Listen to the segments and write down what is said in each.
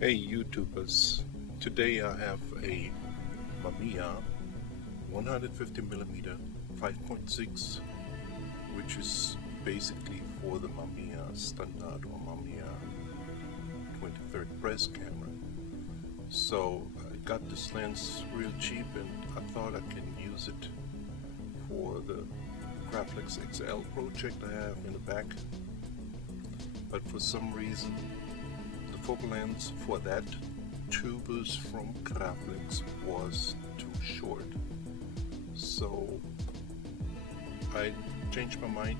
Hey YouTubers, today I have a Mamiya 150mm 5.6, which is basically for the Mamiya standard or Mamiya 23rd press camera. So I got this lens real cheap and I thought I can use it for the Graflex XL project I have in the back, but for some reason the focal length for that tubus from Graflex was too short. So I changed my mind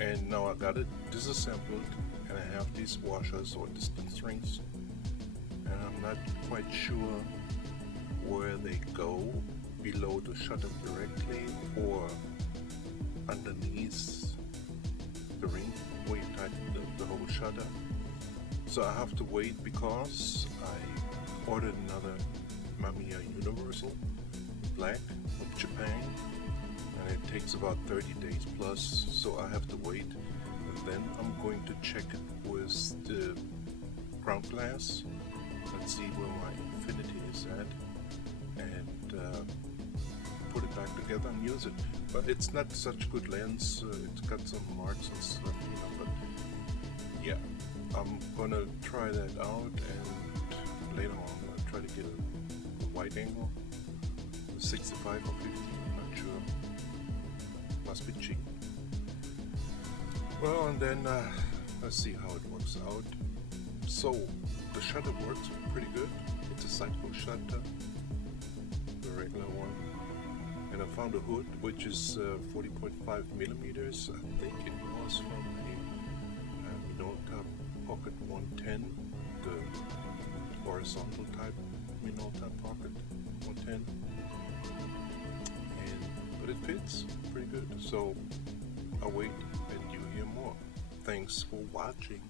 and now I got it disassembled, and I have these washers or distance rings, and I'm not quite sure where they go, below the shutter directly or underneath the ring where you tighten the whole shutter. So I have to wait because I ordered another Mamiya Universal Black from Japan, and it takes about 30 days plus, so I have to wait, and then I'm going to check it with the ground glass. Let's see where my infinity is at and put it back together and use it. But it's not such good lens, it's got some marks and stuff, you know, but yeah, I'm gonna try that out, and later on I'm gonna try to get a wide angle, 65 or 50, I'm not sure, must be cheap. Well, and then let's see how it works out. So the shutter works pretty good. It's a cycle shutter, the regular one. And I found a hood which is 40.5 millimeters. I think it was from a Minolta Pocket 110, the horizontal type Minolta Pocket 110. But it fits pretty good. So I'll wait and you hear more. Thanks for watching.